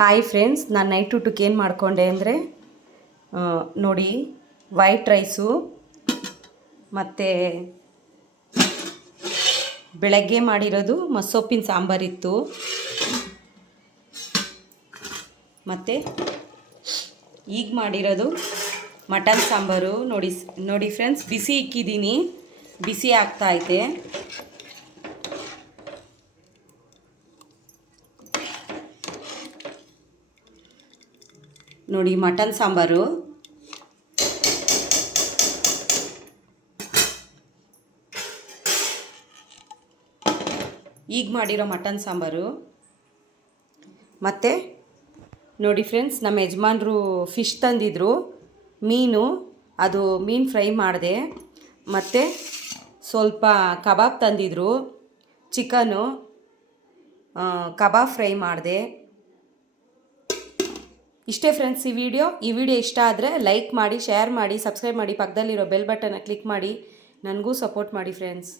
Hi friends, ನಾನು night ಊಟಕ್ಕೆ ಏನು ಮಾಡಿಕೊಂಡೆ ಅಂದರೆ ನೋಡಿ, ವೈಟ್ ರೈಸು ಮತ್ತು ಬೆಳಗ್ಗೆ ಮಾಡಿರೋದು ಸೊಪ್ಪಿನ ಸಾಂಬಾರಿತ್ತು. ಮತ್ತು ಈಗ ಮಾಡಿರೋದು ಮಟನ್ ಸಾಂಬಾರು. ನೋಡಿ ಫ್ರೆಂಡ್ಸ್, ಬಿಸಿ ಇಕ್ಕಿದ್ದೀನಿ, ಬಿಸಿ ಆಗ್ತಾಯಿದೆ. ನೋಡಿ ಮಟನ್ ಸಾಂಬಾರು. ಈಗ ಮಾಡಿರೋ ಮಟನ್ ಸಾಂಬಾರು. ಮತ್ತು ನೋಡಿ ಫ್ರೆಂಡ್ಸ್, ನಮ್ಮ ಯಜಮಾನ್ರು ಫಿಶ್ ತಂದಿದ್ರು, ಮೀನು. ಅದು ಮೀನು ಫ್ರೈ ಮಾಡಿದೆ. ಮತ್ತು ಸ್ವಲ್ಪ ಕಬಾಬ್ ತಂದಿದ್ರು, ಚಿಕನು ಕಬಾಬ್ ಫ್ರೈ ಮಾಡಿದೆ. ಇಷ್ಟೇ ಫ್ರೆಂಡ್ಸ್ ಈ ವಿಡಿಯೋ ಇಷ್ಟ ಆದರೆ ಲೈಕ್ ಮಾಡಿ, ಶೇರ್ ಮಾಡಿ, ಸಬ್ಸ್ಕ್ರೈಬ್ ಮಾಡಿ, ಪಕ್ಕದಲ್ಲಿರೋ ಬೆಲ್ ಬಟನ್ನ ಕ್ಲಿಕ್ ಮಾಡಿ, ನನಗೂ ಸಪೋರ್ಟ್ ಮಾಡಿ ಫ್ರೆಂಡ್ಸ್.